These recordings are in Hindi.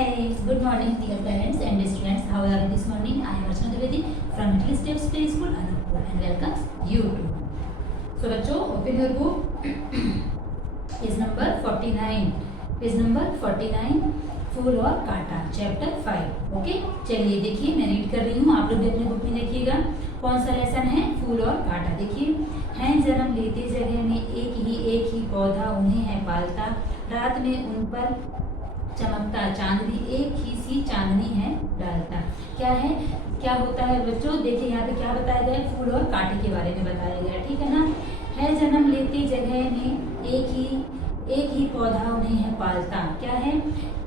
Hi, good morning dear parents and students. How are you this morning? I am Archana Dwivedi from Little Steps Play School Anupur and welcomes you too. So बच्चों open your book page number 49. Page number 49 फूल और कांटा चैप्टर 5. ओके चलिए देखिए मैं रीड कर रही हूँ, आप लोग भी अपने बुक में देखिएगा कौन सा लेसन है फूल और कांटा. देखिए हैं जन्म लेते जगह में एक ही पौधा उन्हें है पालता, रात में उन पर चमकता चांद भी एक ही सी चांदनी है डालता. क्या है, क्या होता है बच्चों? देखिए यहाँ पे क्या बताया गया है, फूल और कांटे के बारे में बताया गया है. ठीक है ना. है जन्म लेते जगह में एक ही पौधा उन्हें है पालता. क्या है,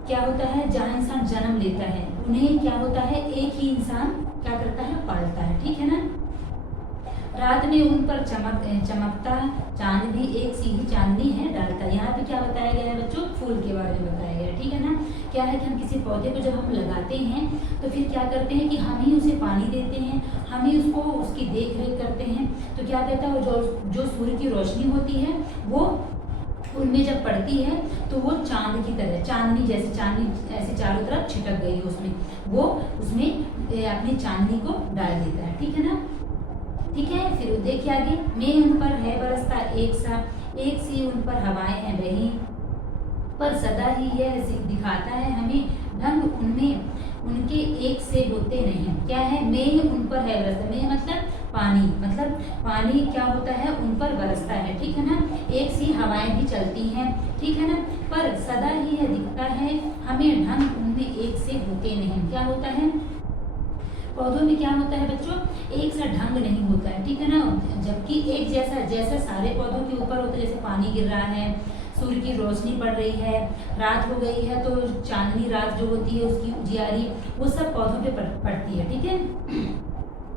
क्या होता है? जहाँ इंसान जन्म लेता है उन्हें क्या होता है, एक ही इंसान क्या करता है, पालता है. ठीक है ना. रात में उन पर चमकता चांद भी एक सी ही चांदनी है डालता. यहाँ पे क्या बताया गया है बच्चों? फूल के बारे में बताया गया है. ठीक है ना. क्या है कि हम किसी पौधे को जब हम लगाते हैं तो फिर क्या करते हैं कि हम ही उसे पानी देते हैं, हम ही उसको उसकी देख रेख करते हैं. तो क्या कहता है, जो सूर्य की रोशनी होती है वो उनमें जब पड़ती है तो वो चांद की तरह, चांदनी जैसे, चांदनी ऐसे चारों तरफ छिटक गई है उसमें, वो उसमें अपनी चांदनी को डाल देता है. ठीक है ना. ठीक है. फिर देखिए आगे, मैं उन पर है बरसता एक सी उन पर हवाएं हैं बही, पर सदा ही यह दिखाता है हमें ढंग उनमें उनके एक से होते नहीं. क्या है? मैं उन पर है बरसता, मैं मतलब पानी क्या होता है, उन पर बरसता है. ठीक है ना. एक सी हवाएं भी चलती हैं. ठीक है ना. पर सदा ही यह दिखता है हमें ढंग उनमें एक से होते नहीं. क्या होता है? पौधों में क्या होता है बच्चों? एक सा ढंग नहीं होता है. ठीक है ना. जबकि एक जैसा सारे पौधों के ऊपर होता है, जैसे पानी गिर रहा है, सूर्य की रोशनी पड़ रही है, रात हो गई है तो चांदनी रात जो होती है उसकी उजियारी वो सब पौधों पे पड़ती है. ठीक है.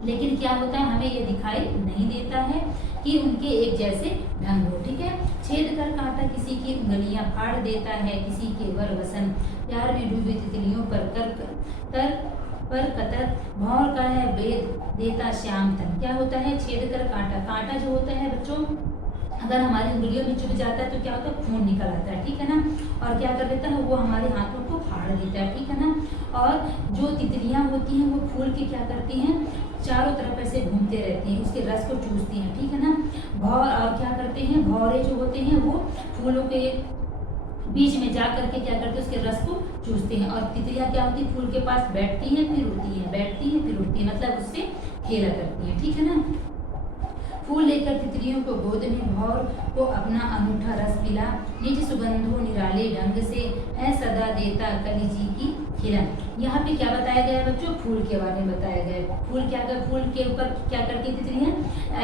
लेकिन क्या होता है, हमें ये दिखाई नहीं देता है कि उनके एक जैसे ढंग हो. ठीक है. छेद कर कांटा किसी की उंगलियां फाड़ देता है, किसी के वर वसन प्यार में डूबे तितलियों पर कतर भौर का है वेद देता श्याम तन. क्या होता है? छेद कर कांटा जो होता है बच्चों, अगर हमारी उंगलियों में चुभ जाता है तो क्या होता है, खून निकल आता है. ठीक है ना. और क्या कर देता है, वो हमारे हाथों को फाड़ देता है. ठीक है ना. और जो तितलियां होती हैं वो फूल की क्या करती हैं, चारों तरफ ऐसे घूमते रहती हैं, उसके रस को चूसती हैं. ठीक है ना. भौर और क्या करते हैं, भौरे जो होते हैं वो फूलों के बीच में जा करके क्या करते हैं, उसके रस को चूसते हैं. और तितलियां क्या होती है, फूल के पास बैठती हैं फिर उड़ती हैं, बैठती हैं फिर उड़ती हैं, मतलब उससे खेला करती हैं. ठीक है ना. फूल लेकर तितलियों को गोद में भौर को अपना अनूठा रस पिला, निज सुगंधो निराले ढंग से है सदा देता कली जी की खिलन. यहाँ पे क्या बताया गया है बच्चों? फूल के बारे में बताया गया है. फूल के ऊपर क्या करती तितलियां,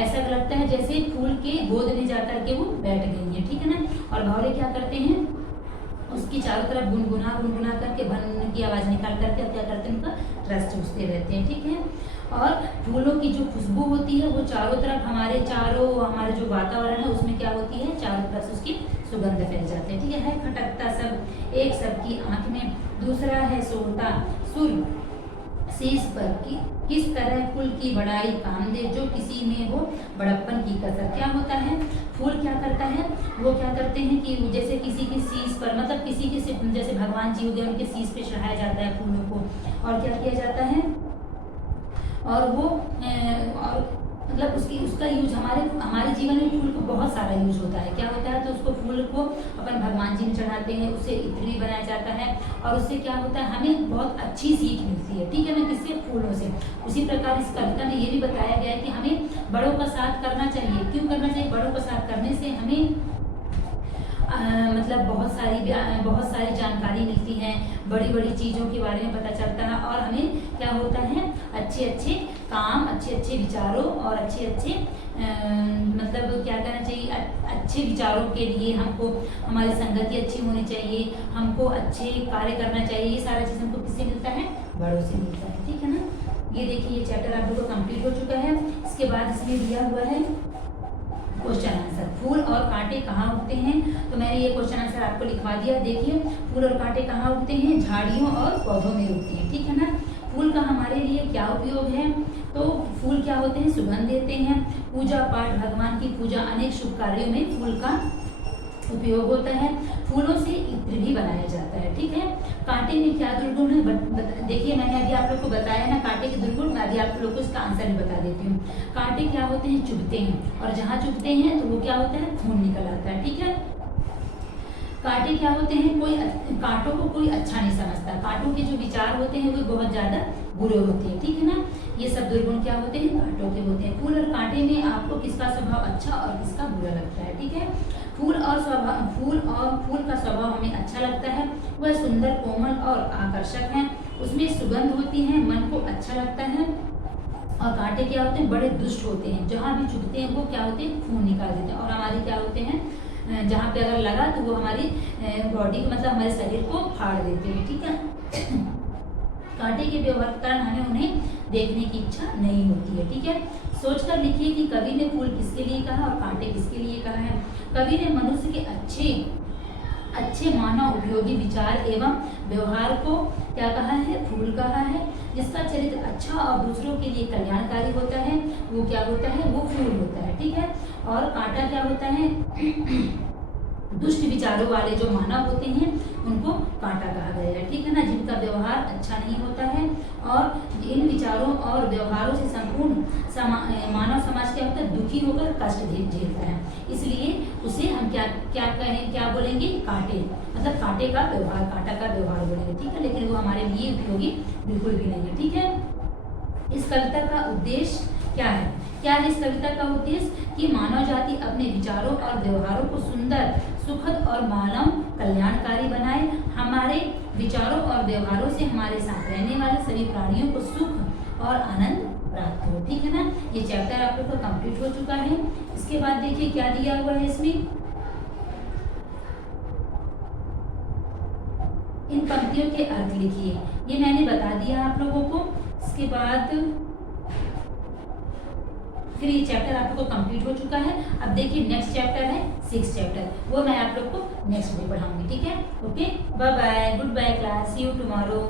ऐसा लगता है जैसे फूल के गोद में जाकर के वो बैठ गई है. ठीक है ना. और भौरे क्या करते हैं, उसकी चारों तरफ गुनगुना करके भन की आवाज निकाल करके क्या करते हैं, उनका रस चूसते रहते हैं. ठीक है. और फूलों की जो खुशबू होती है वो चारों तरफ हमारे जो वातावरण है उसमें क्या होती है, चारों तरफ से उसकी सुगंध फैल जाती है. ठीक है. खटकता सब एक सबकी आंख में, दूसरा है सोता सुर शीश पर किस तरह फूल की बड़ाई काम दे, जो किसी में हो बड़प्पन की कसर. क्या होता है? फूल क्या करता है, वो क्या करते हैं कि जैसे किसी के शीश पर, मतलब किसी के जैसे भगवान जी हो गए उनके शीश पे चढ़ाया जाता है फूलों को, और क्या किया जाता है, और वो और मतलब उसका यूज हमारे जीवन में फूल को बहुत सारा यूज होता है. क्या होता है, तो उसको फूल को अपन भगवान जी में चढ़ाते हैं, उससे इत्र भी बनाया जाता है, और उससे क्या होता है, हमें बहुत अच्छी सीख मिलती है. ठीक है ना. किससे? फूलों से. उसी प्रकार इस कविता में ये भी बताया गया है कि हमें बड़ों का साथ करना चाहिए. क्यों करना चाहिए? बड़ों का साथ करने से हमें मतलब बहुत सारी जानकारी मिलती है, बड़ी चीज़ों के बारे में पता चलता है, और हमें क्या होता है, अच्छे काम, अच्छे विचारों और अच्छे मतलब क्या करना चाहिए, अच्छे विचारों के लिए हमको हमारी संगति अच्छी होनी चाहिए, हमको अच्छे कार्य करना चाहिए. ये सारा चीज़ हमको किससे मिलता है? बड़ों से मिलता है. ठीक है ना. ये देखिए ये चैप्टर आप लोगों को कंप्लीट हो चुका है. इसके बाद इसमें दिया हुआ है क्वेश्चन आंसर. फूल और कांटे कहाँ उगते हैं, तो मैंने ये क्वेश्चन आंसर आपको लिखवा दिया. देखिए फूल और कांटे कहाँ उगते हैं, झाड़ियों और पौधों में उगते हैं. ठीक है ना. फूल का हमारे लिए क्या उपयोग है, तो फूल क्या होते हैं, सुगंध देते हैं, पूजा पाठ, भगवान की पूजा, अनेक शुभ कार्यों में फूल का उपयोग होता है। फूलों से इत्र भी बनाया जाता है। ठीक है, कांटे में क्या दुर्गुण है देखिए, मैंने अभी आप लोग को बताया ना कांटे के दुर्गुण, मैं अभी आप लोग को इसका आंसर भी बता देती हूँ। कांटे क्या होते हैं, चुभते हैं, और जहाँ चुभते हैं तो वो क्या होता है, खून निकल आता है। ठीक है, कांटे क्या होते हैं, कांटों को कोई अच्छा नहीं समझता, कांटों के जो विचार होते हैं वो बहुत ज्यादा बुरे होते हैं। ठीक है ना, ये सब दुर्गुण क्या होते हैं, कांटों के होते हैं। फूल और कांटे में आपको किसका स्वभाव अच्छा और किसका बुरा लगता है। ठीक है, फूल का स्वभाव हमें अच्छा लगता है, वह सुंदर, कोमल और आकर्षक है, उसमें सुगंध होती है, मन को अच्छा लगता है। और कांटे क्या होते हैं, बड़े दुष्ट होते हैं, जहाँ भी चुभते हैं वो क्या होते हैं, खून निकाल देते हैं, और हमारी क्या होते हैं, जहाँ पे अगर लगा तो वो हमारी बॉडी को मतलब हमारे शरीर को फाड़ देते हैं। ठीक है, कांटे के व्यवहार के कारण हमें उन्हें देखने की इच्छा नहीं होती है। ठीक है, सोचकर लिखिए कि कवि ने फूल किसके लिए कहा और कांटे किसके लिए कहा है। कवि ने मनुष्य के अच्छे मानव उपयोगी विचार एवं व्यवहार को क्या कहा है, फूल कहा है। जिसका चरित्र अच्छा और दूसरों के लिए कल्याणकारी होता है वो क्या होता है, वो फूल होता है। ठीक है, और कांटा क्या होता है, दुष्ट विचारों वाले जो मानव होते हैं उनको कांटा कहा गया है। ठीक है ना, जिनका व्यवहार अच्छा नहीं होता है और इन विचारों और व्यवहारों से संपूर्ण मानव समाज क्या होता है, दुखी होकर कष्ट झेलता है, इसलिए उसे हम क्या बोलेंगे, कांटे, मतलब कांटे का व्यवहार, कांटा का व्यवहार बोलेंगे। ठीक है, लेकिन वो हमारे लिए उपयोगी बिल्कुल भी नहीं है। ठीक है, इस कविता का उद्देश्य क्या है, इस कविता का उद्देश्य कि मानव जाति अपने विचारों और व्यवहारों को सुंदर, सुखद और मानव कल्याणकारी बनाए। हमारे विचारों और व्यवहारों से हमारे साथ रहने वाले सभी प्राणियों को सुख और आनंद प्राप्त हो। ठीक है ना, ये चैप्टर आप लोग का कंप्लीट हो चुका है। इसके बाद देखिए क्या दिया हुआ है इसमें, इन पंक्तियों के अर्थ लिखिए, ये मैंने बता दिया आप लोगों को। इसके बाद फिर ये चैप्टर आप लोग को कंप्लीट हो चुका है। अब देखिए नेक्स्ट चैप्टर है 6th चैप्टर, वो मैं आप लोग को नेक्स्ट डे पढ़ाऊंगी। ठीक है, okay, bye bye, goodbye class, see you tomorrow.